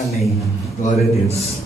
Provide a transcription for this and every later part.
Amém. Glória a Deus.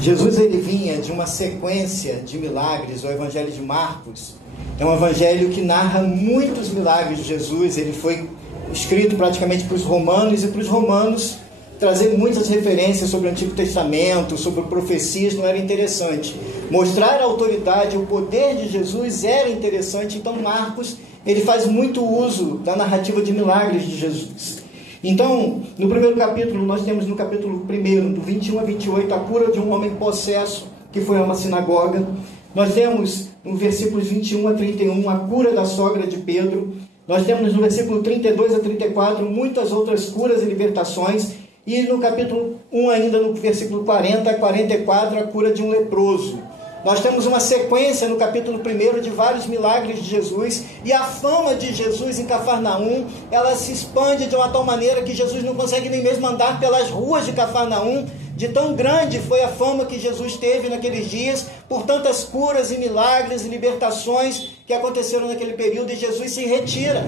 Jesus, ele vinha de uma sequência de milagres. O Evangelho de Marcos é um evangelho que narra muitos milagres de Jesus. Ele foi escrito praticamente para os romanos, e para os romanos trazer muitas referências sobre o Antigo Testamento, sobre profecias, não era interessante. Mostrar a autoridade, o poder de Jesus era interessante. Então Marcos, ele faz muito uso da narrativa de milagres de Jesus. Então, no primeiro capítulo, nós temos no capítulo 1, do 21 a 28, a cura de um homem possesso, que foi a uma sinagoga. Nós temos, no versículos 21 a 31, a cura da sogra de Pedro. Nós temos, no versículo 32 a 34, muitas outras curas e libertações. E no capítulo 1, ainda no versículo 40 a 44, a cura de um leproso. Nós temos uma sequência no capítulo 1 de vários milagres de Jesus, e a fama de Jesus em Cafarnaum, ela se expande de uma tal maneira que Jesus não consegue nem mesmo andar pelas ruas de Cafarnaum, de tão grande foi a fama que Jesus teve naqueles dias, por tantas curas e milagres e libertações que aconteceram naquele período, e Jesus se retira.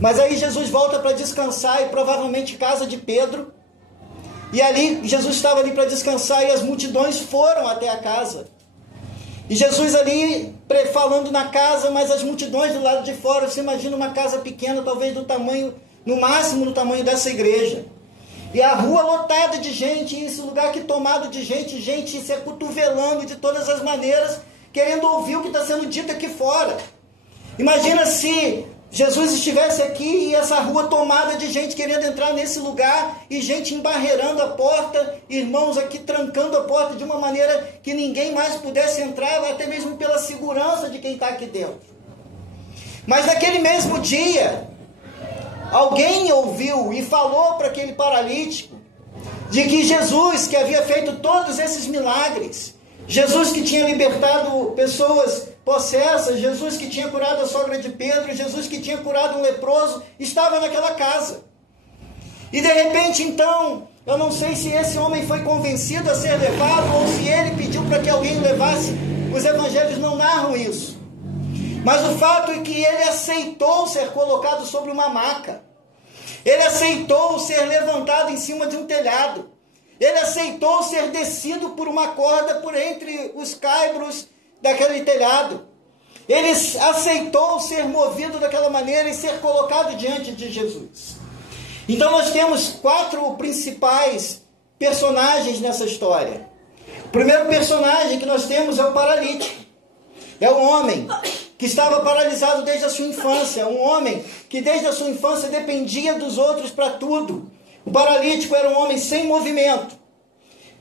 Mas aí Jesus volta para descansar, e provavelmente casa de Pedro. E ali, Jesus estava ali para descansar, e as multidões foram até a casa. E Jesus ali falando na casa, mas as multidões do lado de fora. Você imagina uma casa pequena, talvez do tamanho, no máximo do tamanho dessa igreja. E a rua lotada de gente, e esse lugar aqui tomado de gente, gente se acotovelando de todas as maneiras, querendo ouvir o que está sendo dito aqui fora. Imagina se Jesus estivesse aqui e essa rua tomada de gente querendo entrar nesse lugar, e gente embarreirando a porta, irmãos aqui trancando a porta de uma maneira que ninguém mais pudesse entrar, até mesmo pela segurança de quem está aqui dentro. Mas naquele mesmo dia, alguém ouviu e falou para aquele paralítico de que Jesus, que havia feito todos esses milagres, Jesus que tinha libertado pessoas possessas, Jesus que tinha curado a sogra de Pedro, Jesus que tinha curado um leproso, estava naquela casa. E de repente, então, eu não sei se esse homem foi convencido a ser levado, ou se ele pediu para que alguém o levasse. Os evangelhos não narram isso. Mas o fato é que ele aceitou ser colocado sobre uma maca. Ele aceitou ser levantado em cima de um telhado. Ele aceitou ser descido por uma corda por entre os caibros daquele telhado. Ele aceitou ser movido daquela maneira e ser colocado diante de Jesus. Então nós temos 4 principais personagens nessa história. O primeiro personagem que nós temos é o paralítico. É um homem que estava paralisado desde a sua infância. Um homem que desde a sua infância dependia dos outros para tudo. O paralítico era um homem sem movimento.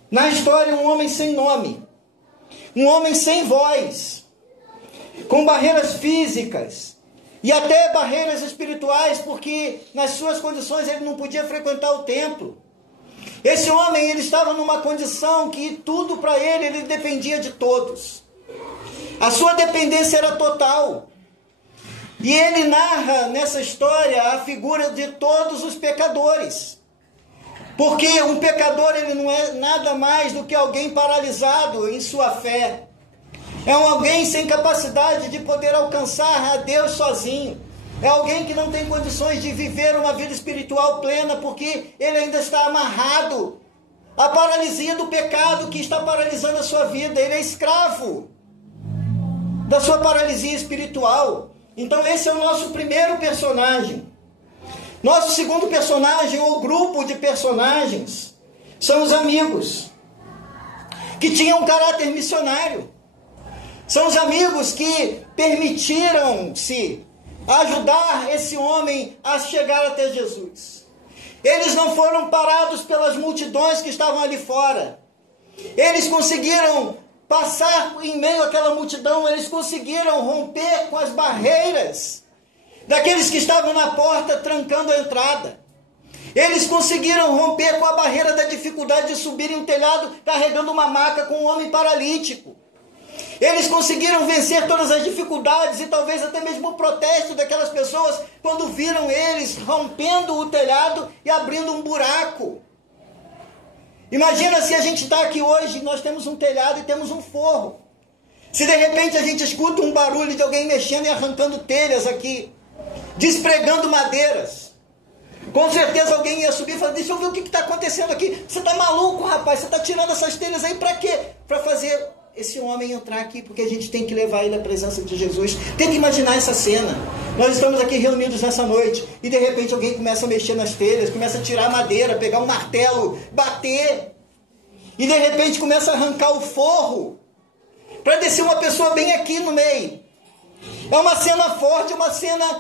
Na história, um homem sem nome. Um homem sem voz. Com barreiras físicas. E até barreiras espirituais, porque nas suas condições ele não podia frequentar o templo. Esse homem, ele estava numa condição que tudo para ele dependia de todos. A sua dependência era total. E ele narra nessa história a figura de todos os pecadores. Porque um pecador, ele não é nada mais do que alguém paralisado em sua fé. É alguém sem capacidade de poder alcançar a Deus sozinho. É alguém que não tem condições de viver uma vida espiritual plena, porque ele ainda está amarrado à paralisia do pecado que está paralisando a sua vida. Ele é escravo da sua paralisia espiritual. Então esse é o nosso primeiro personagem. Nosso segundo personagem, ou grupo de personagens, são os amigos, que tinham um caráter missionário. São os amigos que permitiram-se ajudar esse homem a chegar até Jesus. Eles não foram parados pelas multidões que estavam ali fora. Eles conseguiram passar em meio àquela multidão, eles conseguiram romper com as barreiras daqueles que estavam na porta trancando a entrada. Eles conseguiram romper com a barreira da dificuldade de subir em um telhado carregando uma maca com um homem paralítico. Eles conseguiram vencer todas as dificuldades e talvez até mesmo o protesto daquelas pessoas quando viram eles rompendo o telhado e abrindo um buraco. Imagina se a gente está aqui hoje, nós temos um telhado e temos um forro. Se de repente a gente escuta um barulho de alguém mexendo e arrancando telhas aqui, despregando madeiras. Com certeza alguém ia subir e falar, deixa eu ver o que está acontecendo aqui. Você está maluco, rapaz? Você está tirando essas telhas aí para quê? Para fazer esse homem entrar aqui, porque a gente tem que levar ele à presença de Jesus. Tem que imaginar essa cena. Nós estamos aqui reunidos nessa noite, e de repente alguém começa a mexer nas telhas, começa a tirar madeira, pegar um martelo, bater, e de repente começa a arrancar o forro, para descer uma pessoa bem aqui no meio. É uma cena forte, uma cena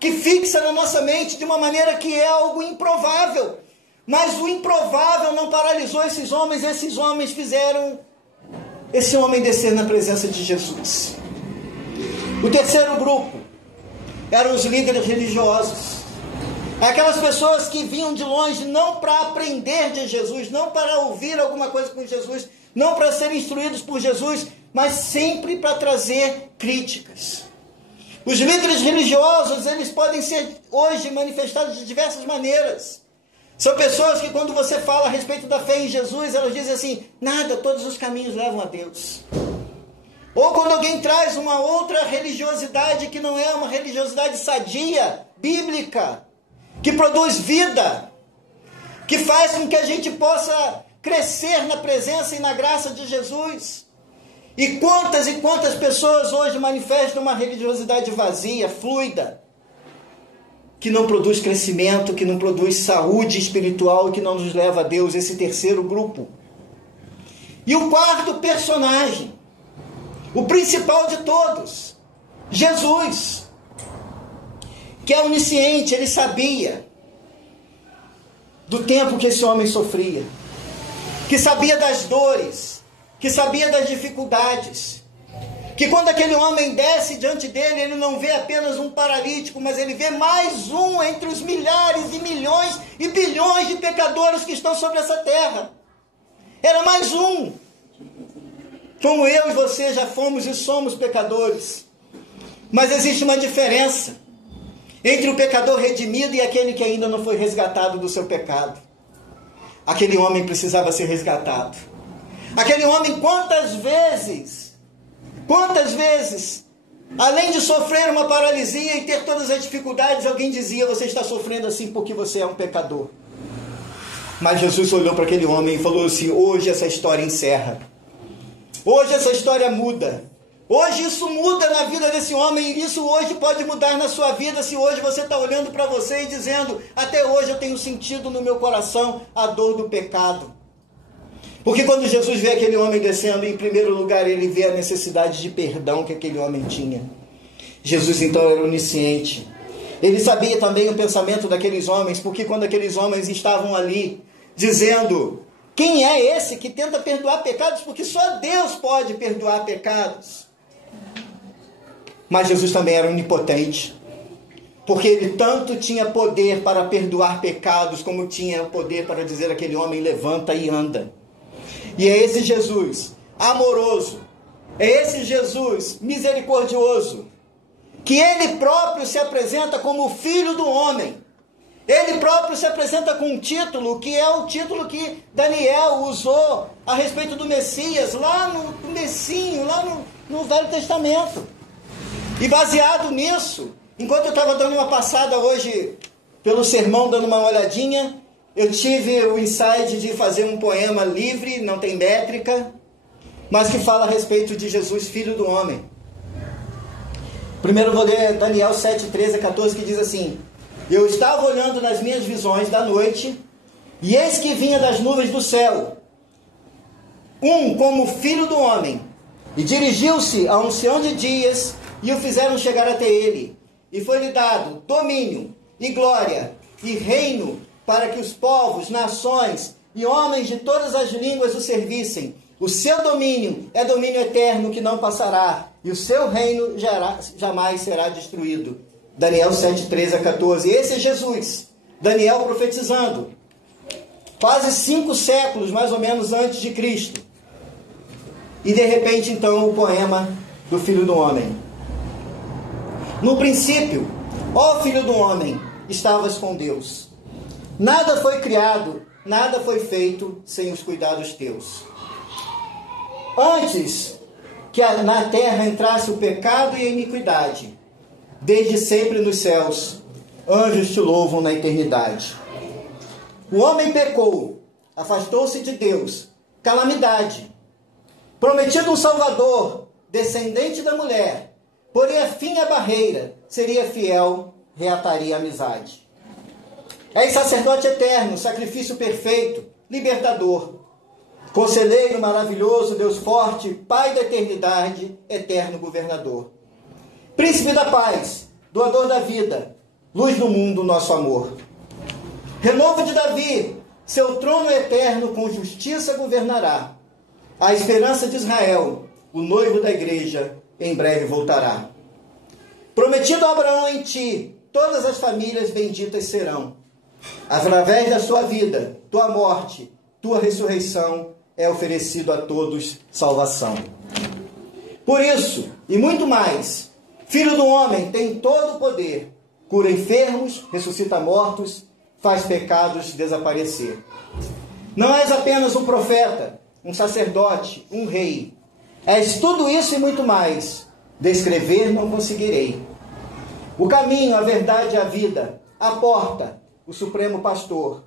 que fixa na nossa mente de uma maneira que é algo improvável. Mas o improvável não paralisou esses homens fizeram esse homem descer na presença de Jesus. O terceiro grupo eram os líderes religiosos. Aquelas pessoas que vinham de longe não para aprender de Jesus, não para ouvir alguma coisa com Jesus, não para serem instruídos por Jesus, mas sempre para trazer críticas. Os líderes religiosos, eles podem ser hoje manifestados de diversas maneiras. São pessoas que quando você fala a respeito da fé em Jesus, elas dizem assim, nada, todos os caminhos levam a Deus. Ou quando alguém traz uma outra religiosidade que não é uma religiosidade sadia, bíblica, que produz vida, que faz com que a gente possa crescer na presença e na graça de Jesus. E quantas pessoas hoje manifestam uma religiosidade vazia, fluida, que não produz crescimento, que não produz saúde espiritual e que não nos leva a Deus, esse terceiro grupo. E o quarto personagem, o principal de todos, Jesus, que é onisciente, ele sabia do tempo que esse homem sofria, que sabia das dores, que sabia das dificuldades, que quando aquele homem desce diante dele, ele não vê apenas um paralítico, mas ele vê mais um entre os milhares e milhões e bilhões de pecadores que estão sobre essa terra. Era mais um. Como eu e você já fomos e somos pecadores. Mas existe uma diferença entre o pecador redimido e aquele que ainda não foi resgatado do seu pecado. Aquele homem precisava ser resgatado. Aquele homem, quantas vezes, além de sofrer uma paralisia e ter todas as dificuldades, alguém dizia, você está sofrendo assim porque você é um pecador. Mas Jesus olhou para aquele homem e falou assim, hoje essa história encerra. Hoje essa história muda. Hoje isso muda na vida desse homem, e isso hoje pode mudar na sua vida, se hoje você está olhando para você e dizendo, até hoje eu tenho sentido no meu coração a dor do pecado. Porque quando Jesus vê aquele homem descendo, em primeiro lugar ele vê a necessidade de perdão que aquele homem tinha. Jesus então era onisciente. Ele sabia também o pensamento daqueles homens, porque quando aqueles homens estavam ali, dizendo, quem é esse que tenta perdoar pecados? Porque só Deus pode perdoar pecados. Mas Jesus também era onipotente, porque ele tanto tinha poder para perdoar pecados, como tinha o poder para dizer àquele homem, levanta e anda. E é esse Jesus amoroso, é esse Jesus misericordioso, que ele próprio se apresenta como o Filho do Homem. Ele próprio se apresenta com um título, que é o título que Daniel usou a respeito do Messias, lá no comecinho, lá no Velho Testamento. E baseado nisso, enquanto eu estava dando uma passada hoje pelo sermão, dando uma olhadinha, eu tive o insight de fazer um poema livre, não tem métrica, mas que fala a respeito de Jesus, Filho do Homem. Primeiro eu vou ler Daniel 7, 13 a 14, que diz assim, eu estava olhando nas minhas visões da noite, e eis que vinha das nuvens do céu, um como filho do homem, e dirigiu-se a um ancião de dias, e o fizeram chegar até ele, e foi-lhe dado domínio, e glória, e reino, para que os povos, nações e homens de todas as línguas o servissem. O seu domínio é domínio eterno que não passará, e o seu reino jamais será destruído. Daniel 7, 13 a 14. Esse é Jesus, Daniel profetizando, quase 5 séculos mais ou menos antes de Cristo. E de repente então o poema do Filho do Homem. No princípio, ó Filho do Homem, estavas com Deus. Nada foi criado, nada foi feito sem os cuidados teus. Antes que na terra entrasse o pecado e a iniquidade, desde sempre nos céus, anjos te louvam na eternidade. O homem pecou, afastou-se de Deus, calamidade. Prometido um Salvador, descendente da mulher, poria fim à barreira, seria fiel, reataria a amizade. És sacerdote eterno, sacrifício perfeito, libertador, conselheiro maravilhoso, Deus forte, Pai da eternidade, eterno governador. Príncipe da paz, doador da vida, luz do mundo, nosso amor. Renovo de Davi, seu trono eterno com justiça governará. A esperança de Israel, o noivo da igreja, em breve voltará. Prometido a Abraão em ti, todas as famílias benditas serão. Através da sua vida, tua morte, tua ressurreição, é oferecido a todos salvação. Por isso, e muito mais, Filho do homem tem todo o poder, cura enfermos, ressuscita mortos, faz pecados desaparecer. Não és apenas um profeta, um sacerdote, um rei. És tudo isso e muito mais. Descrever não conseguirei. O caminho, a verdade e a vida, a porta, o supremo pastor.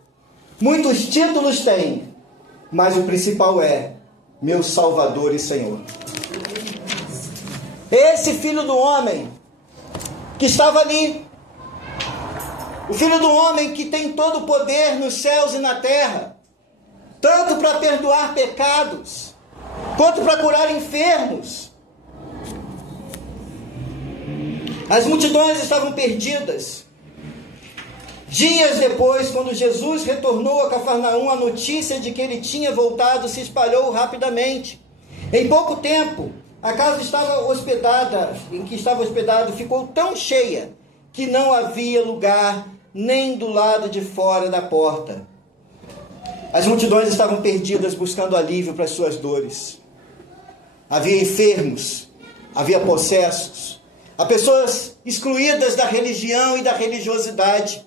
Muitos títulos tem, mas o principal é meu Salvador e Senhor. Esse Filho do homem que estava ali, o Filho do homem que tem todo o poder nos céus e na terra, tanto para perdoar pecados, quanto para curar enfermos. As multidões estavam perdidas. Dias depois, quando Jesus retornou a Cafarnaum, a notícia de que ele tinha voltado se espalhou rapidamente. Em pouco tempo, a casa em que estava hospedado ficou tão cheia que não havia lugar nem do lado de fora da porta. As multidões estavam perdidas buscando alívio para as suas dores. Havia enfermos, havia possessos, há pessoas excluídas da religião e da religiosidade.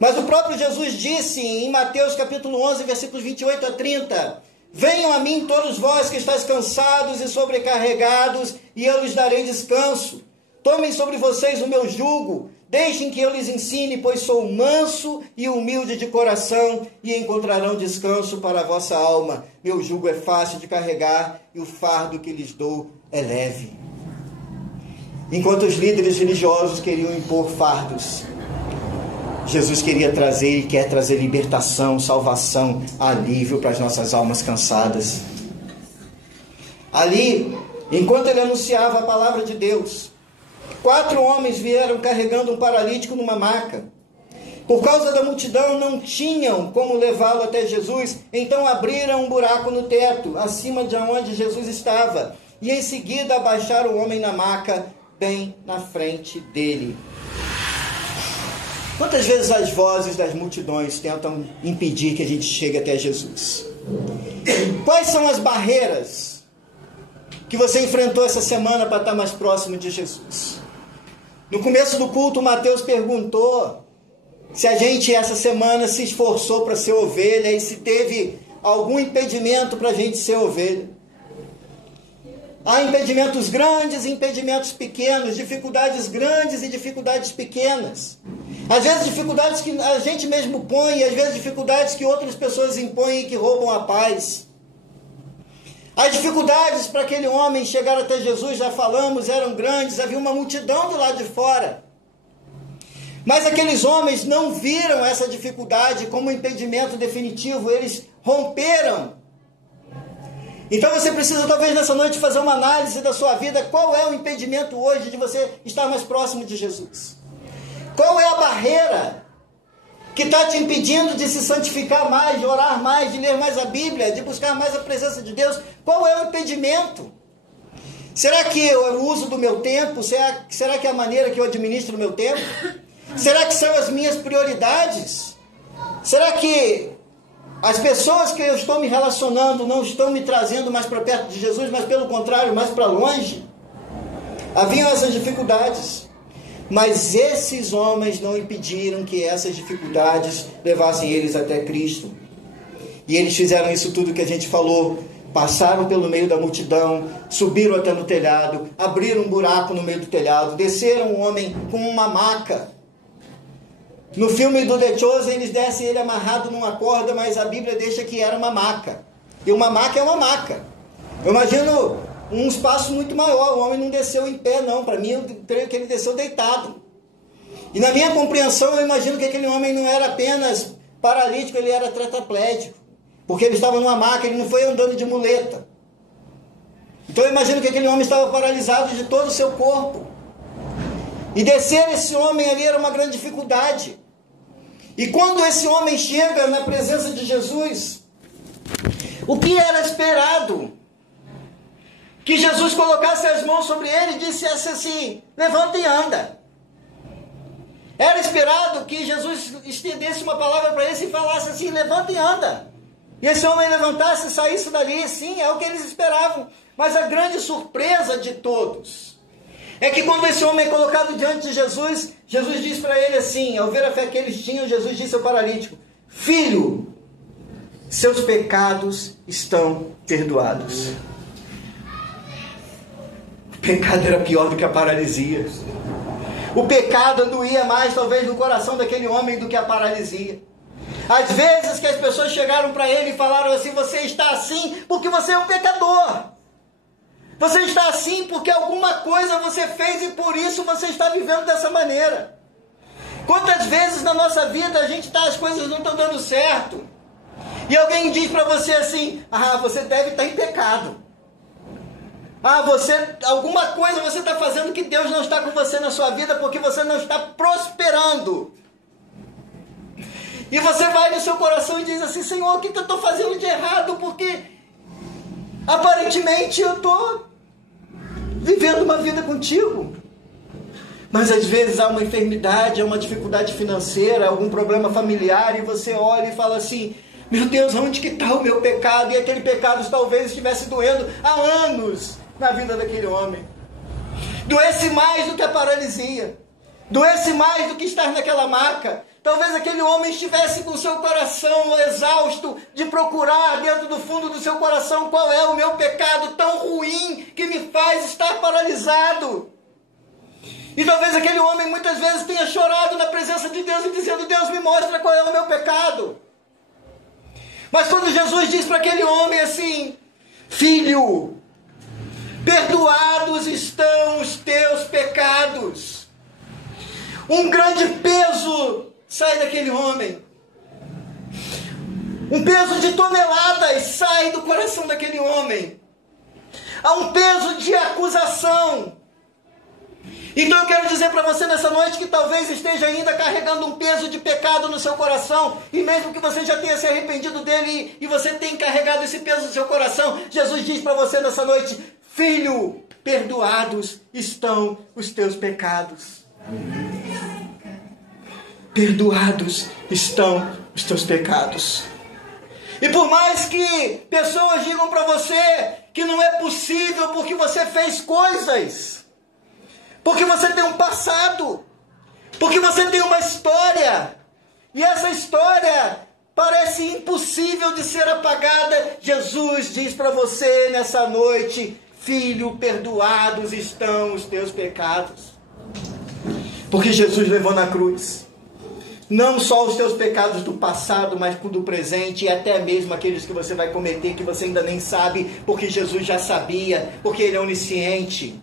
Mas o próprio Jesus disse em Mateus capítulo 11, versículos 28 a 30, venham a mim todos vós que estáis cansados e sobrecarregados, e eu lhes darei descanso. Tomem sobre vocês o meu jugo, deixem que eu lhes ensine, pois sou manso e humilde de coração, e encontrarão descanso para a vossa alma. Meu jugo é fácil de carregar, e o fardo que lhes dou é leve. Enquanto os líderes religiosos queriam impor fardos, Jesus queria trazer e quer trazer libertação, salvação, alívio para as nossas almas cansadas. Ali, enquanto ele anunciava a palavra de Deus, 4 homens vieram carregando um paralítico numa maca. Por causa da multidão, não tinham como levá-lo até Jesus, então abriram um buraco no teto, acima de onde Jesus estava, e em seguida abaixaram o homem na maca, bem na frente dele. Quantas vezes as vozes das multidões tentam impedir que a gente chegue até Jesus? Quais são as barreiras que você enfrentou essa semana para estar mais próximo de Jesus? No começo do culto, Mateus perguntou se a gente essa semana se esforçou para ser ovelha e se teve algum impedimento para a gente ser ovelha. Há impedimentos grandes e impedimentos pequenos, dificuldades grandes e dificuldades pequenas. Às vezes dificuldades que a gente mesmo põe, às vezes dificuldades que outras pessoas impõem e que roubam a paz. As dificuldades para aquele homem chegar até Jesus, já falamos, eram grandes, havia uma multidão do lado de fora. Mas aqueles homens não viram essa dificuldade como um impedimento definitivo, eles romperam. Então você precisa talvez nessa noite fazer uma análise da sua vida. Qual é o impedimento hoje de você estar mais próximo de Jesus? Qual é a barreira que está te impedindo de se santificar mais, de orar mais, de ler mais a Bíblia, de buscar mais a presença de Deus? Qual é o impedimento? Será que é o uso do meu tempo? Será que é a maneira que eu administro o meu tempo? Será que são as minhas prioridades? Será que as pessoas que eu estou me relacionando não estão me trazendo mais para perto de Jesus, mas pelo contrário, mais para longe? Haviam essas dificuldades. Mas esses homens não impediram que essas dificuldades levassem eles até Cristo. E eles fizeram isso tudo que a gente falou. Passaram pelo meio da multidão, subiram até no telhado, abriram um buraco no meio do telhado, desceram um homem com uma maca. No filme do The Chosen, eles descem ele amarrado numa corda, mas a Bíblia deixa que era uma maca. E uma maca é uma maca. Eu imagino um espaço muito maior. O homem não desceu em pé, não. Para mim, eu creio que ele desceu deitado. E na minha compreensão, eu imagino que aquele homem não era apenas paralítico, ele era tetraplégico. Porque ele estava numa maca, ele não foi andando de muleta. Então eu imagino que aquele homem estava paralisado de todo o seu corpo. E descer esse homem ali era uma grande dificuldade. E quando esse homem chega na presença de Jesus, o que era esperado? Que Jesus colocasse as mãos sobre ele e dissesse assim: levanta e anda. Era esperado que Jesus estendesse uma palavra para ele e falasse assim: levanta e anda. E esse homem levantasse e saísse dali. Sim, é o que eles esperavam. Mas a grande surpresa de todos é que quando esse homem é colocado diante de Jesus, Jesus diz para ele assim, ao ver a fé que eles tinham, Jesus disse ao paralítico: filho, seus pecados estão perdoados. O pecado era pior do que a paralisia. O pecado doía mais, talvez, no coração daquele homem do que a paralisia. Às vezes que as pessoas chegaram para ele e falaram assim: você está assim porque você é um pecador. Você está assim porque alguma coisa você fez e por isso você está vivendo dessa maneira. Quantas vezes na nossa vida as coisas não estão dando certo. E alguém diz para você assim: você deve estar em pecado. Alguma coisa você está fazendo que Deus não está com você na sua vida porque você não está prosperando. E você vai no seu coração e diz assim: Senhor, o que eu estou fazendo de errado? Porque aparentemente eu estou vivendo uma vida contigo. Mas às vezes há uma enfermidade, há uma dificuldade financeira, algum problema familiar, e você olha e fala assim: meu Deus, onde que está o meu pecado? E aquele pecado talvez estivesse doendo há anos na vida daquele homem. Doesse mais do que a paralisia. Doesse mais do que estar naquela maca. Talvez aquele homem estivesse com o seu coração exausto de procurar dentro do fundo do seu coração qual é o meu pecado tão ruim que me faz estar paralisado. E talvez aquele homem muitas vezes tenha chorado na presença de Deus e dizendo: Deus, me mostra qual é o meu pecado. Mas quando Jesus diz para aquele homem assim: filho, perdoados estão os teus pecados. Um grande peso sai daquele homem. Um peso de toneladas sai do coração daquele homem. Há um peso de acusação. Então eu quero dizer para você nessa noite que talvez esteja ainda carregando um peso de pecado no seu coração, e mesmo que você já tenha se arrependido dele e você tenha carregado esse peso no seu coração, Jesus diz para você nessa noite: filho, perdoados estão os teus pecados. Perdoados estão os teus pecados. E por mais que pessoas digam para você que não é possível porque você fez coisas, porque você tem um passado, porque você tem uma história, e essa história parece impossível de ser apagada, Jesus diz para você nessa noite: filho, perdoados estão os teus pecados. Porque Jesus levou na cruz não só os teus pecados do passado, mas do presente, e até mesmo aqueles que você vai cometer, que você ainda nem sabe, porque Jesus já sabia, porque Ele é onisciente.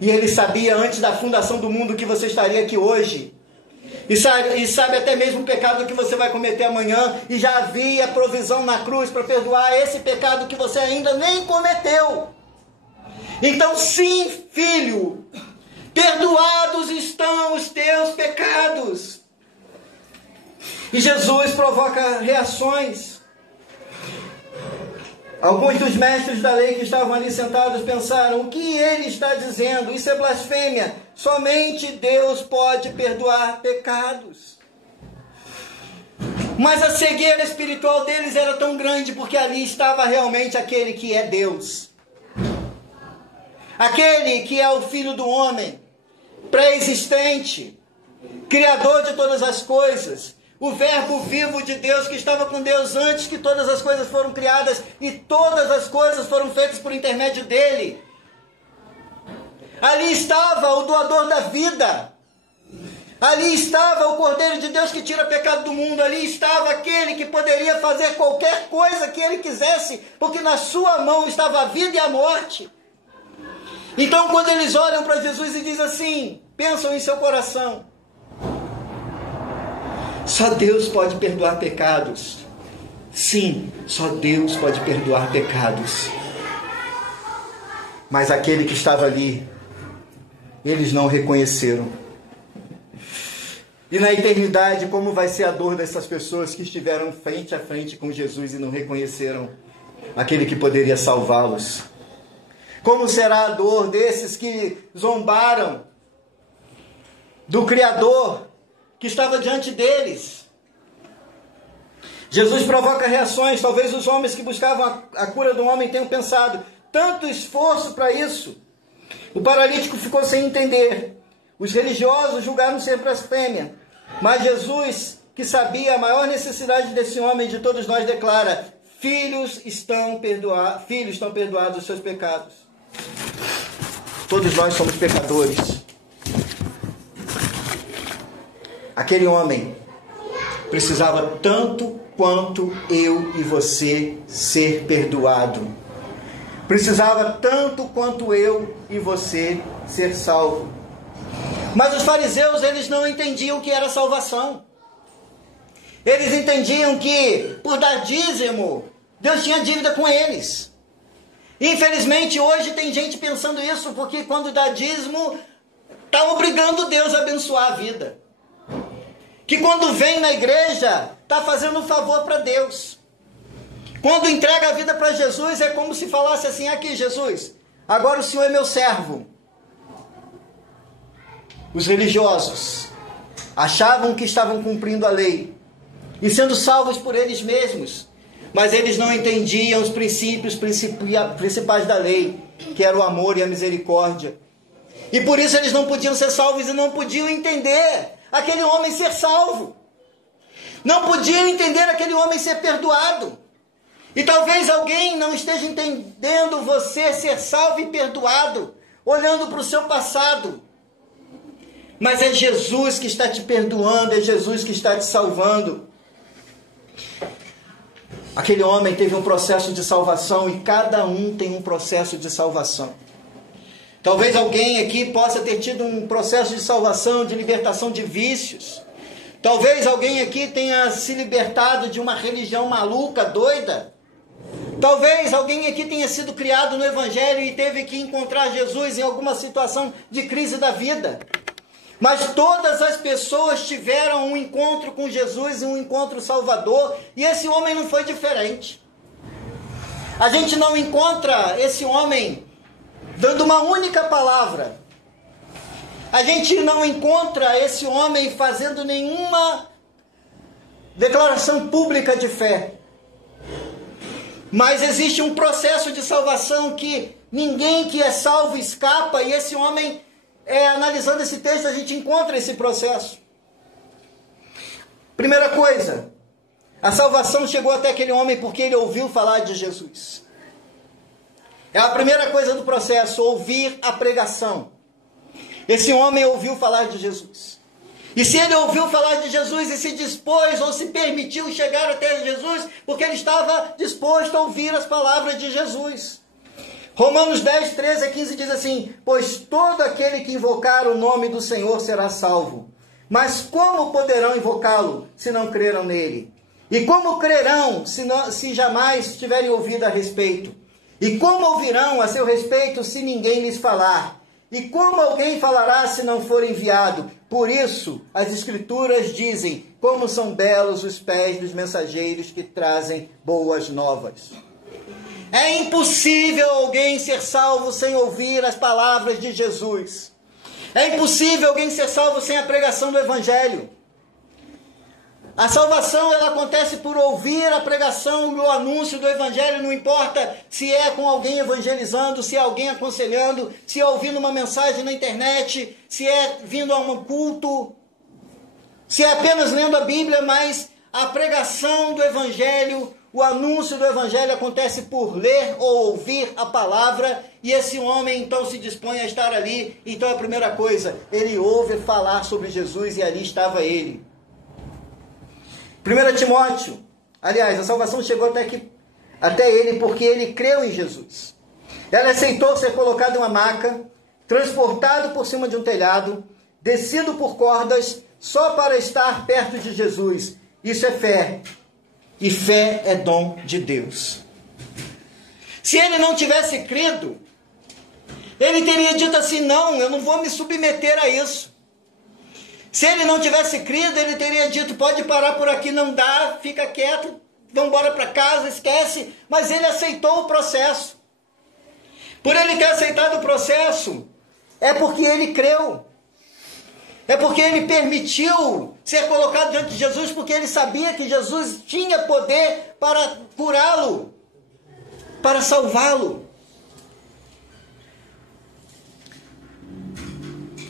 E Ele sabia antes da fundação do mundo que você estaria aqui hoje. E sabe até mesmo o pecado que você vai cometer amanhã, e já havia provisão na cruz para perdoar esse pecado que você ainda nem cometeu. Então sim, filho, perdoados estão os teus pecados. E Jesus provoca reações. Alguns dos mestres da lei que estavam ali sentados pensaram: o que ele está dizendo? Isso é blasfêmia. Somente Deus pode perdoar pecados. Mas a cegueira espiritual deles era tão grande porque ali estava realmente aquele que é Deus. Aquele que é o Filho do homem, pré-existente, Criador de todas as coisas, o verbo vivo de Deus que estava com Deus antes que todas as coisas foram criadas, e todas as coisas foram feitas por intermédio dele. Ali estava o doador da vida. Ali estava o Cordeiro de Deus que tira o pecado do mundo. Ali estava aquele que poderia fazer qualquer coisa que ele quisesse, porque na sua mão estava a vida e a morte. Então, quando eles olham para Jesus e dizem assim, pensam em seu coração: só Deus pode perdoar pecados. Sim, só Deus pode perdoar pecados. Mas aquele que estava ali, eles não reconheceram. E na eternidade, como vai ser a dor dessas pessoas que estiveram frente a frente com Jesus e não reconheceram aquele que poderia salvá-los? Como será a dor desses que zombaram do Criador que estava diante deles? Jesus provoca reações. Talvez os homens que buscavam a cura do homem tenham pensado: tanto esforço para isso. O paralítico ficou sem entender. Os religiosos julgaram ser blasfêmia. Mas Jesus, que sabia a maior necessidade desse homem, de todos nós, declara: filhos estão perdoados os seus pecados. Todos nós somos pecadores. Aquele homem precisava tanto quanto eu e você ser perdoado. Precisava tanto quanto eu e você ser salvo. Mas os fariseus, eles não entendiam o que era salvação. Eles entendiam que, por dar dízimo, Deus tinha dívida com eles. Infelizmente, hoje tem gente pensando isso, porque quando dá dízimo, está obrigando Deus a abençoar a vida. Que quando vem na igreja, está fazendo um favor para Deus. Quando entrega a vida para Jesus, é como se falasse assim: aqui, Jesus, agora o Senhor é meu servo. Os religiosos achavam que estavam cumprindo a lei e sendo salvos por eles mesmos, mas eles não entendiam os princípios principais da lei, que era o amor e a misericórdia. E por isso eles não podiam ser salvos e não podiam entender aquele homem ser salvo. Não podiam entender aquele homem ser perdoado. E talvez alguém não esteja entendendo você ser salvo e perdoado, olhando para o seu passado. Mas é Jesus que está te perdoando, é Jesus que está te salvando. Aquele homem teve um processo de salvação e cada um tem um processo de salvação. Talvez alguém aqui possa ter tido um processo de salvação, de libertação de vícios. Talvez alguém aqui tenha se libertado de uma religião maluca, doida. Talvez alguém aqui tenha sido criado no Evangelho e teve que encontrar Jesus em alguma situação de crise da vida. Mas todas as pessoas tiveram um encontro com Jesus, um encontro salvador, e esse homem não foi diferente. A gente não encontra esse homem dando uma única palavra. A gente não encontra esse homem fazendo nenhuma declaração pública de fé. Mas existe um processo de salvação que ninguém que é salvo escapa, e esse homem, analisando esse texto, a gente encontra esse processo. Primeira coisa, a salvação chegou até aquele homem porque ele ouviu falar de Jesus. É a primeira coisa do processo, ouvir a pregação. Esse homem ouviu falar de Jesus. E se ele ouviu falar de Jesus e se dispôs ou se permitiu chegar até Jesus, porque ele estava disposto a ouvir as palavras de Jesus. Romanos 10, 13 a 15 diz assim: pois todo aquele que invocar o nome do Senhor será salvo. Mas como poderão invocá-lo se não creram nele? E como crerão se jamais tiverem ouvido a respeito? E como ouvirão a seu respeito se ninguém lhes falar? E como alguém falará se não for enviado? Por isso, as Escrituras dizem: como são belos os pés dos mensageiros que trazem boas novas. É impossível alguém ser salvo sem ouvir as palavras de Jesus. É impossível alguém ser salvo sem a pregação do Evangelho. A salvação, ela acontece por ouvir a pregação e o anúncio do Evangelho, não importa se é com alguém evangelizando, se é alguém aconselhando, se é ouvindo uma mensagem na internet, se é vindo a um culto, se é apenas lendo a Bíblia, mas a pregação do Evangelho, o anúncio do evangelho acontece por ler ou ouvir a palavra, e esse homem então se dispõe a estar ali. Então a primeira coisa, ele ouve falar sobre Jesus, e ali estava ele. 1 Timóteo, aliás, a salvação chegou até ele porque ele creu em Jesus. Ele aceitou ser colocado em uma maca, transportado por cima de um telhado, descido por cordas, só para estar perto de Jesus. Isso é fé. E fé é dom de Deus. Se ele não tivesse crido, ele teria dito assim: não, eu não vou me submeter a isso. Se ele não tivesse crido, ele teria dito: pode parar por aqui, não dá, fica quieto, vamos embora para casa, esquece. Mas ele aceitou o processo. Por ele ter aceitado o processo, é porque ele creu. É porque ele permitiu ser colocado diante de Jesus, porque ele sabia que Jesus tinha poder para curá-lo, para salvá-lo.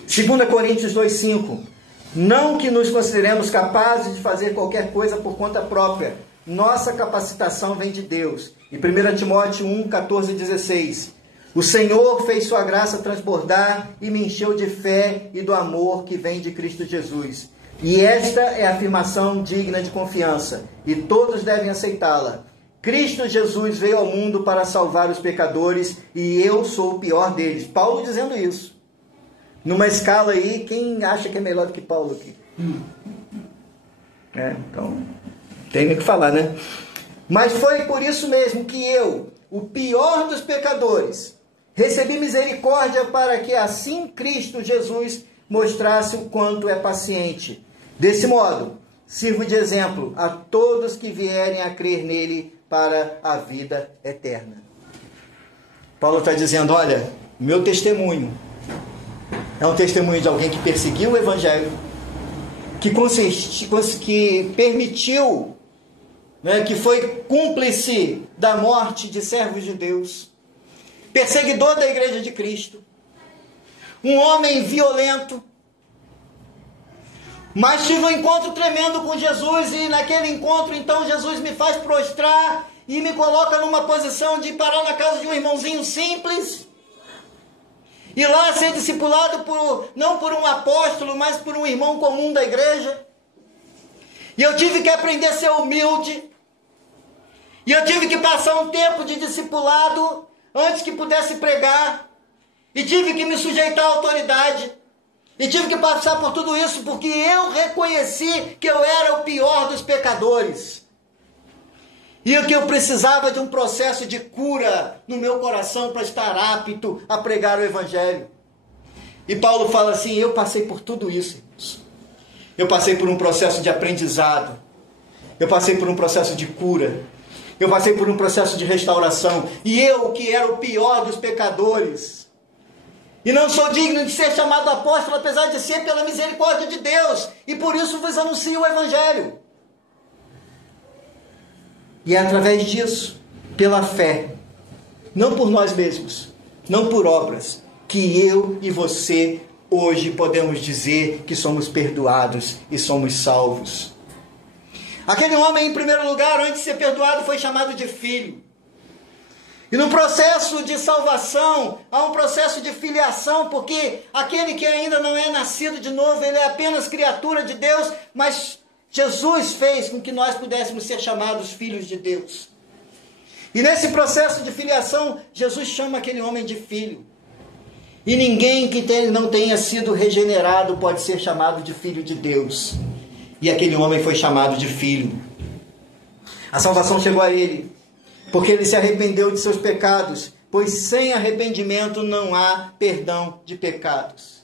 2 Coríntios 2,5: não que nos consideremos capazes de fazer qualquer coisa por conta própria. Nossa capacitação vem de Deus. E 1 Timóteo 1, 14 e 16: o Senhor fez sua graça transbordar e me encheu de fé e do amor que vem de Cristo Jesus. E esta é a afirmação digna de confiança, e todos devem aceitá-la. Cristo Jesus veio ao mundo para salvar os pecadores, e eu sou o pior deles. Paulo dizendo isso. Numa escala aí, quem acha que é melhor do que Paulo aqui? Então, tem o que falar, né? Mas foi por isso mesmo que eu, o pior dos pecadores, recebi misericórdia para que assim Cristo Jesus mostrasse o quanto é paciente. Desse modo, sirvo de exemplo a todos que vierem a crer nele para a vida eterna. Paulo está dizendo: olha, meu testemunho é um testemunho de alguém que perseguiu o evangelho, que permitiu, que foi cúmplice da morte de servos de Deus, perseguidor da igreja de Cristo, um homem violento, mas tive um encontro tremendo com Jesus, e naquele encontro então Jesus me faz prostrar e me coloca numa posição de parar na casa de um irmãozinho simples, e lá ser discipulado não por um apóstolo, mas por um irmão comum da igreja. E eu tive que aprender a ser humilde, e eu tive que passar um tempo de discipulado antes que pudesse pregar, e tive que me sujeitar à autoridade, e tive que passar por tudo isso, porque eu reconheci que eu era o pior dos pecadores, e que eu precisava de um processo de cura no meu coração para estar apto a pregar o evangelho. E Paulo fala assim: eu passei por tudo isso, irmãos. Eu passei por um processo de aprendizado, eu passei por um processo de cura, eu passei por um processo de restauração, e eu, que era o pior dos pecadores, e não sou digno de ser chamado apóstolo, apesar de ser pela misericórdia de Deus, e por isso vos anuncio o evangelho. E é através disso, pela fé, não por nós mesmos, não por obras, que eu e você hoje podemos dizer que somos perdoados e somos salvos. Aquele homem, em primeiro lugar, antes de ser perdoado, foi chamado de filho. E no processo de salvação, há um processo de filiação, porque aquele que ainda não é nascido de novo, ele é apenas criatura de Deus, mas Jesus fez com que nós pudéssemos ser chamados filhos de Deus. E nesse processo de filiação, Jesus chama aquele homem de filho. E ninguém que não tenha sido regenerado pode ser chamado de filho de Deus. E aquele homem foi chamado de filho. A salvação chegou a ele, porque ele se arrependeu de seus pecados, pois sem arrependimento não há perdão de pecados.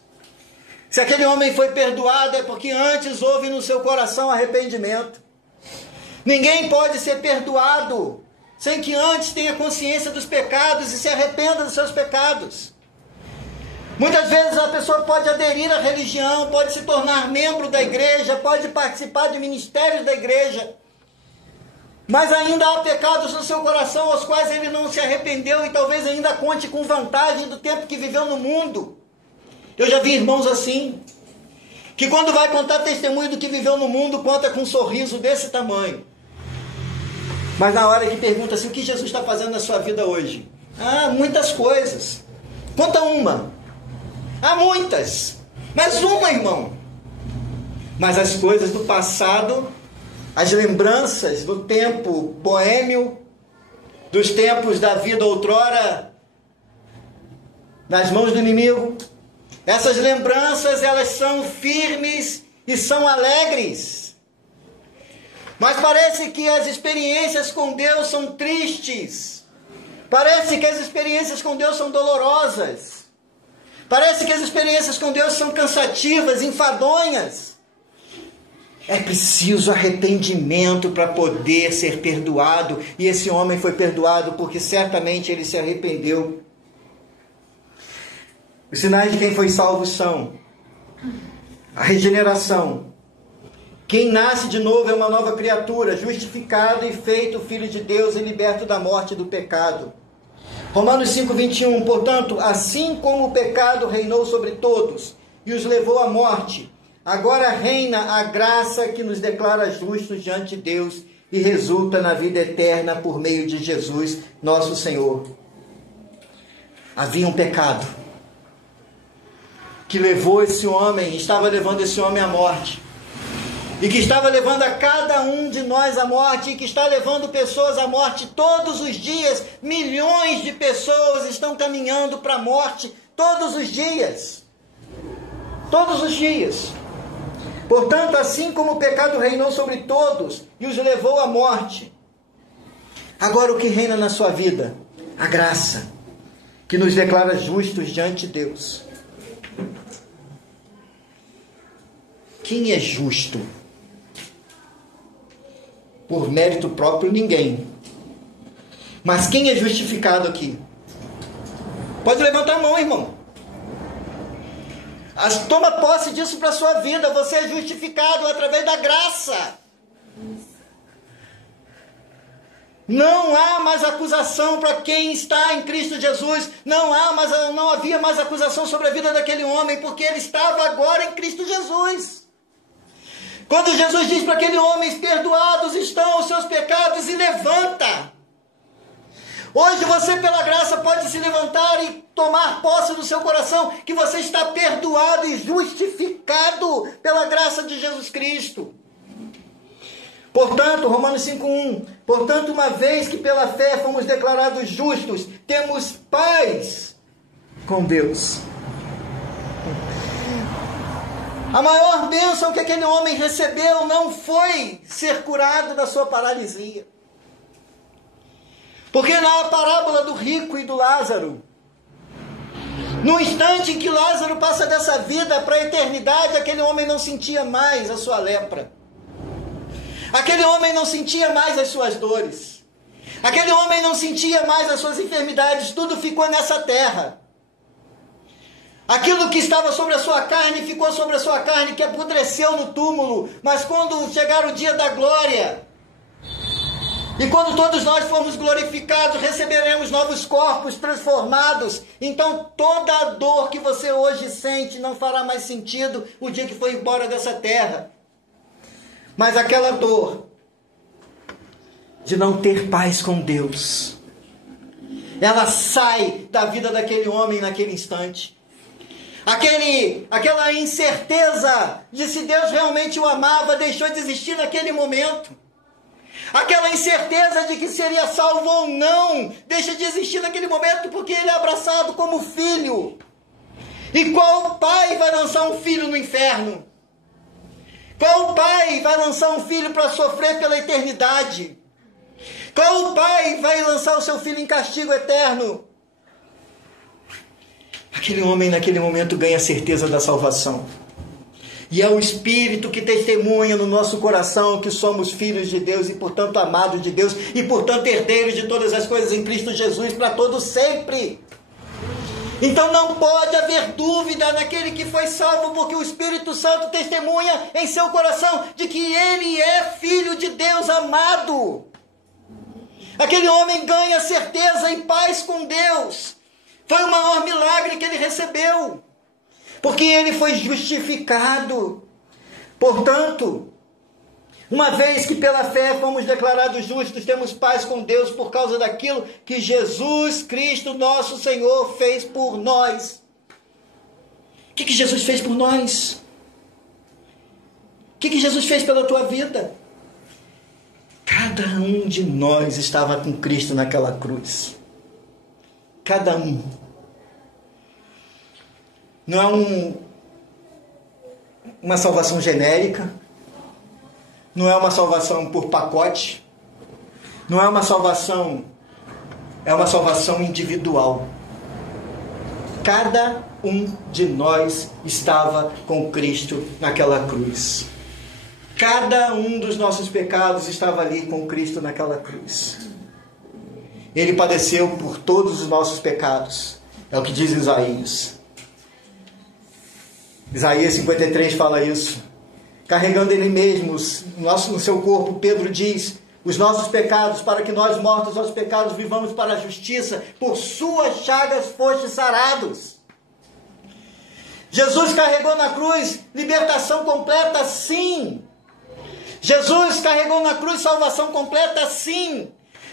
Se aquele homem foi perdoado, é porque antes houve no seu coração arrependimento. Ninguém pode ser perdoado sem que antes tenha consciência dos pecados e se arrependa dos seus pecados. Muitas vezes a pessoa pode aderir à religião, pode se tornar membro da igreja, pode participar de ministérios da igreja, mas ainda há pecados no seu coração aos quais ele não se arrependeu, e talvez ainda conte com vantagem do tempo que viveu no mundo. Eu já vi irmãos assim, que quando vai contar testemunho do que viveu no mundo, conta com um sorriso desse tamanho. Mas na hora que pergunta assim, o que Jesus está fazendo na sua vida hoje? Ah, muitas coisas. Conta uma. Há muitas. Mas uma, irmão. Mas as coisas do passado, as lembranças do tempo boêmio, dos tempos da vida outrora, nas mãos do inimigo, essas lembranças, elas são firmes e são alegres. Mas parece que as experiências com Deus são tristes. Parece que as experiências com Deus são dolorosas. Parece que as experiências com Deus são cansativas, enfadonhas. É preciso arrependimento para poder ser perdoado. E esse homem foi perdoado porque certamente ele se arrependeu. Os sinais de quem foi salvo são a regeneração. Quem nasce de novo é uma nova criatura, justificado e feito filho de Deus e liberto da morte e do pecado. Romanos 5:21, portanto, assim como o pecado reinou sobre todos e os levou à morte, agora reina a graça que nos declara justos diante de Deus e resulta na vida eterna por meio de Jesus, nosso Senhor. Havia um pecado que levou esse homem, estava levando esse homem à morte. E que estava levando a cada um de nós à morte, e que está levando pessoas à morte todos os dias. Milhões de pessoas estão caminhando para a morte todos os dias. Todos os dias. Portanto, assim como o pecado reinou sobre todos e os levou à morte, agora o que reina na sua vida? A graça, que nos declara justos diante de Deus. Quem é justo? Por mérito próprio, ninguém. Mas quem é justificado aqui? Pode levantar a mão, irmão. Toma posse disso para a sua vida. Você é justificado através da graça. Não há mais acusação para quem está em Cristo Jesus. Não havia mais acusação sobre a vida daquele homem, porque ele estava agora em Cristo Jesus. Quando Jesus diz para aquele homem, perdoados estão os seus pecados, e levanta. Hoje você, pela graça, pode se levantar e tomar posse do seu coração que você está perdoado e justificado pela graça de Jesus Cristo. Portanto, Romanos 5:1, portanto, uma vez que pela fé fomos declarados justos, temos paz com Deus. A maior bênção que aquele homem recebeu não foi ser curado da sua paralisia. Porque na parábola do rico e do Lázaro, no instante em que Lázaro passa dessa vida para a eternidade, aquele homem não sentia mais a sua lepra. Aquele homem não sentia mais as suas dores. Aquele homem não sentia mais as suas enfermidades. Tudo ficou nessa terra. Aquilo que estava sobre a sua carne, ficou sobre a sua carne, que apodreceu no túmulo. Mas quando chegar o dia da glória, e quando todos nós formos glorificados, receberemos novos corpos transformados. Então toda a dor que você hoje sente não fará mais sentido o dia que for embora dessa terra. Mas aquela dor de não ter paz com Deus, ela sai da vida daquele homem naquele instante. Aquela incerteza de se Deus realmente o amava deixou de existir naquele momento. Aquela incerteza de que seria salvo ou não deixa de existir naquele momento, porque ele é abraçado como filho. E qual pai vai lançar um filho no inferno? Qual pai vai lançar um filho para sofrer pela eternidade? Qual pai vai lançar o seu filho em castigo eterno? Aquele homem naquele momento ganha a certeza da salvação. E é o Espírito que testemunha no nosso coração que somos filhos de Deus e portanto amados de Deus e portanto herdeiros de todas as coisas em Cristo Jesus para todo sempre. Então não pode haver dúvida naquele que foi salvo, porque o Espírito Santo testemunha em seu coração de que ele é filho de Deus amado. Aquele homem ganha certeza em paz com Deus. Foi o maior milagre que ele recebeu, porque ele foi justificado. Portanto, Uma vez que pela fé fomos declarados justos, temos paz com Deus por causa daquilo que Jesus Cristo, nosso Senhor, fez por nós. O que Jesus fez por nós? O que Jesus fez pela tua vida? Cada um de nós estava com Cristo naquela cruz. Cada um. Não é uma salvação genérica. Não é uma salvação por pacote. Não é uma salvação. É uma salvação individual. Cada um de nós estava com Cristo naquela cruz. Cada um dos nossos pecados estava ali com Cristo naquela cruz. Ele padeceu por todos os nossos pecados. É o que diz Isaías. Isaías 53 fala isso. Carregando ele mesmo no seu corpo, Pedro diz, os nossos pecados, para que nós mortos aos pecados vivamos para a justiça, por suas chagas fostes sarados. Jesus carregou na cruz libertação completa, sim. Jesus carregou na cruz salvação completa, sim.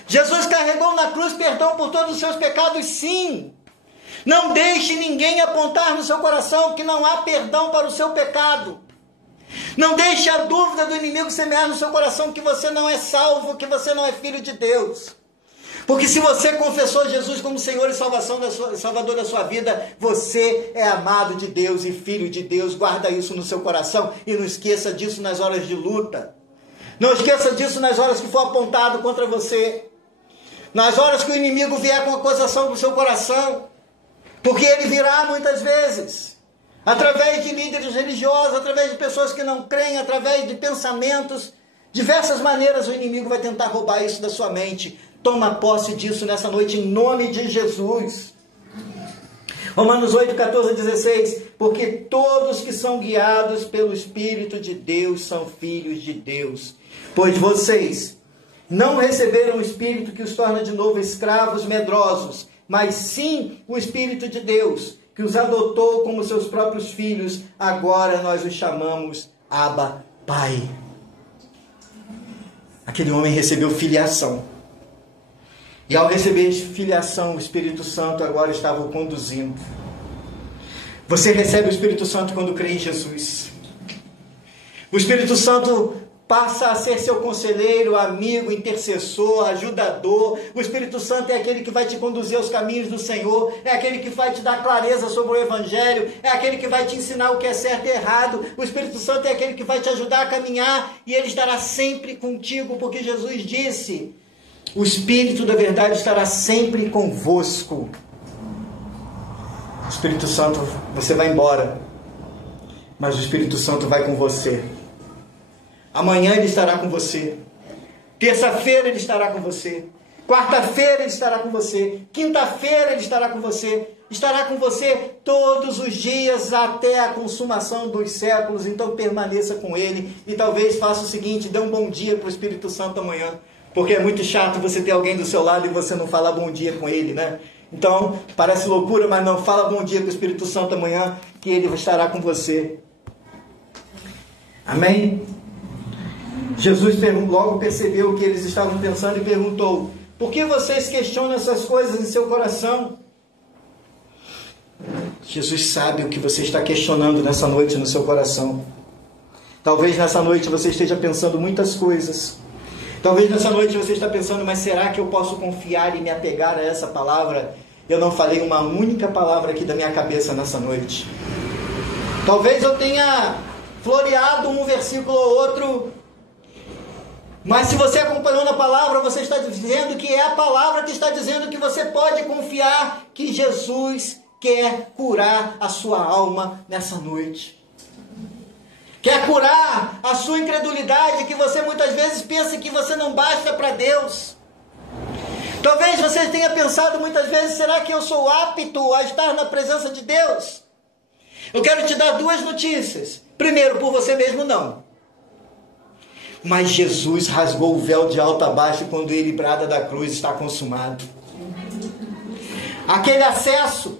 Jesus carregou na cruz perdão por todos os seus pecados, sim. Não deixe ninguém apontar no seu coração que não há perdão para o seu pecado. Não deixe a dúvida do inimigo semear no seu coração que você não é salvo, que você não é filho de Deus. Porque se você confessou Jesus como Senhor e Salvador da sua vida, você é amado de Deus e filho de Deus. Guarda isso no seu coração e não esqueça disso nas horas de luta. Não esqueça disso nas horas que for apontado contra você. Nas horas que o inimigo vier com acusação para o seu coração. Porque ele virá muitas vezes. Através de líderes religiosos, através de pessoas que não creem, através de pensamentos. Diversas maneiras o inimigo vai tentar roubar isso da sua mente. Toma posse disso nessa noite em nome de Jesus. Romanos 8, 14 a 16. Porque todos que são guiados pelo Espírito de Deus são filhos de Deus. Pois vocês não receberam o Espírito que os torna de novo escravos medrosos, mas sim o Espírito de Deus, que os adotou como seus próprios filhos. Agora nós os chamamos Abba, Pai. Aquele homem recebeu filiação. E ao receber filiação, o Espírito Santo agora estava o conduzindo. Você recebe o Espírito Santo quando crê em Jesus. O Espírito Santo passa a ser seu conselheiro, amigo, intercessor, ajudador. O Espírito Santo é aquele que vai te conduzir aos caminhos do Senhor, é aquele que vai te dar clareza sobre o Evangelho, é aquele que vai te ensinar o que é certo e errado. O Espírito Santo é aquele que vai te ajudar a caminhar e ele estará sempre contigo, porque Jesus disse, o Espírito da verdade estará sempre convosco. O Espírito Santo, você vai embora, mas o Espírito Santo vai com você. Amanhã ele estará com você. Terça-feira ele estará com você. Quarta-feira ele estará com você. Quinta-feira ele estará com você. Estará com você todos os dias até a consumação dos séculos. Então permaneça com ele. E talvez faça o seguinte, dê um bom dia para o Espírito Santo amanhã. Porque é muito chato você ter alguém do seu lado e você não falar bom dia com ele, né? Então, parece loucura, mas não. Fala bom dia para o Espírito Santo amanhã, que ele estará com você. Amém? Jesus logo percebeu o que eles estavam pensando e perguntou, por que vocês questionam essas coisas em seu coração? Jesus sabe o que você está questionando nessa noite no seu coração. Talvez nessa noite você esteja pensando muitas coisas. Talvez nessa noite você está pensando, mas será que eu posso confiar e me apegar a essa palavra? Eu não falei uma única palavra aqui da minha cabeça nessa noite. Talvez eu tenha floreado um versículo ou outro, mas se você acompanhou na palavra, você está dizendo que é a palavra que está dizendo que você pode confiar que Jesus quer curar a sua alma nessa noite. Quer curar a sua incredulidade, que você muitas vezes pensa que você não basta para Deus. Talvez você tenha pensado muitas vezes, será que eu sou apto a estar na presença de Deus? Eu quero te dar duas notícias. Primeiro, por você mesmo não. Mas Jesus rasgou o véu de alto a baixo quando ele brada da cruz, está consumado. Aquele acesso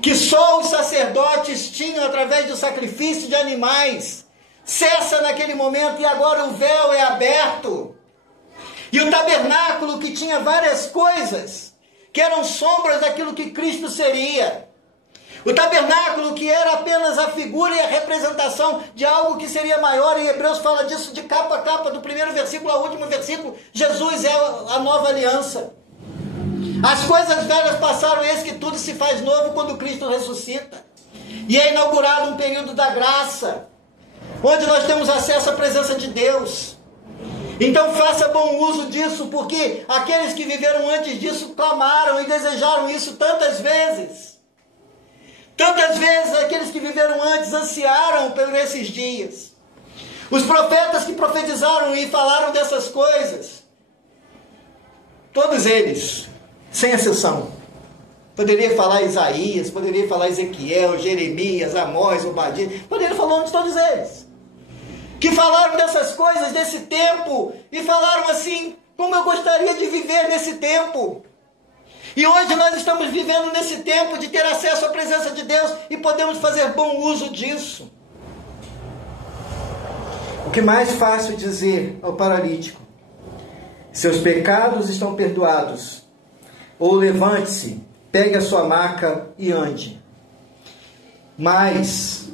que só os sacerdotes tinham através do sacrifício de animais, cessa naquele momento e agora o véu é aberto. E o tabernáculo, que tinha várias coisas, que eram sombras daquilo que Cristo seria. O tabernáculo, que era apenas a figura e a representação de algo que seria maior, em Hebreus fala disso de capa a capa, do primeiro versículo ao último versículo. Jesus é a nova aliança. As coisas velhas passaram, eis que tudo se faz novo quando Cristo ressuscita. E é inaugurado um período da graça, onde nós temos acesso à presença de Deus. Então faça bom uso disso, porque aqueles que viveram antes disso clamaram e desejaram isso tantas vezes. Tantas vezes aqueles que viveram antes ansiaram por esses dias. Os profetas que profetizaram e falaram dessas coisas, todos eles, sem exceção, poderia falar Isaías, poderia falar Ezequiel, Jeremias, Amós, Obadias, poderia falar de todos eles, que falaram dessas coisas, desse tempo, e falaram assim, como eu gostaria de viver nesse tempo. E hoje nós estamos vivendo nesse tempo de ter acesso à presença de Deus e podemos fazer bom uso disso. O que é mais fácil dizer ao paralítico: seus pecados estão perdoados, ou levante-se, pegue a sua maca e ande. Mais,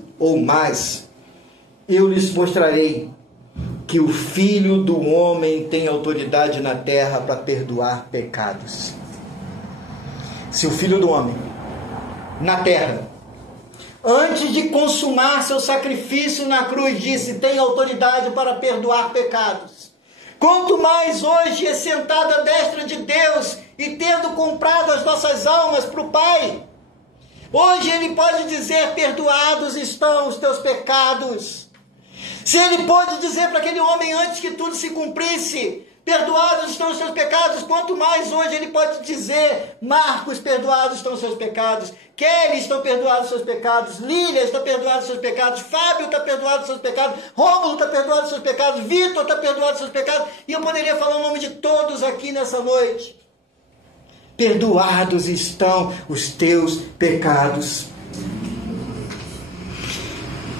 eu lhes mostrarei que o Filho do Homem tem autoridade na terra para perdoar pecados. Se o Filho do Homem, na terra, antes de consumar seu sacrifício na cruz, disse, tem autoridade para perdoar pecados, quanto mais hoje é sentado à destra de Deus e tendo comprado as nossas almas para o Pai, hoje Ele pode dizer, perdoados estão os teus pecados. Se Ele pode dizer para aquele homem antes que tudo se cumprisse, perdoados estão os seus pecados, quanto mais hoje Ele pode dizer, Marcos, perdoados estão os seus pecados, Kelly, estão perdoados os seus pecados, Lília, está perdoado os seus pecados, Fábio está perdoado os seus pecados, Rômulo está perdoado os seus pecados, Vitor está perdoado os seus pecados, e eu poderia falar o nome de todos aqui nessa noite. Perdoados estão os teus pecados.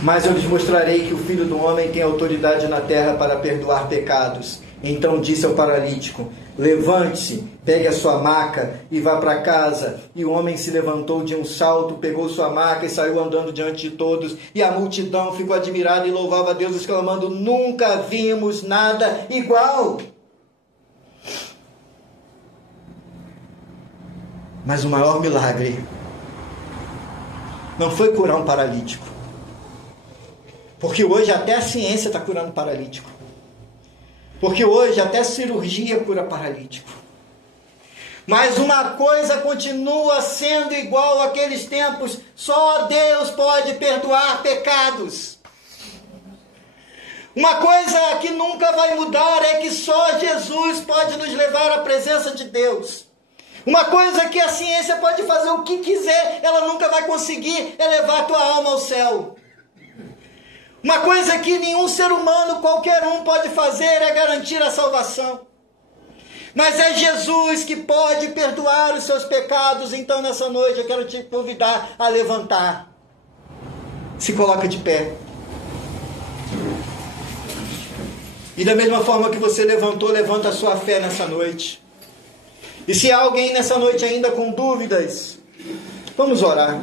Mas eu lhes mostrarei que o Filho do Homem tem autoridade na terra para perdoar pecados. Então disse ao paralítico, levante-se, pegue a sua maca e vá para casa. E o homem se levantou de um salto, pegou sua maca e saiu andando diante de todos. E a multidão ficou admirada e louvava a Deus, exclamando, nunca vimos nada igual. Mas o maior milagre não foi curar um paralítico. Porque hoje até a ciência está curando paralítico. Porque hoje até a cirurgia cura paralítico. Mas uma coisa continua sendo igual àqueles tempos. Só Deus pode perdoar pecados. Uma coisa que nunca vai mudar é que só Jesus pode nos levar à presença de Deus. Uma coisa que a ciência pode fazer o que quiser, ela nunca vai conseguir é levar a tua alma ao céu. Uma coisa que nenhum ser humano, qualquer um, pode fazer é garantir a salvação. Mas é Jesus que pode perdoar os seus pecados. Então nessa noite eu quero te convidar a levantar. Se coloca de pé. E da mesma forma que você levantou, levanta a sua fé nessa noite. E se há alguém nessa noite ainda com dúvidas, vamos orar.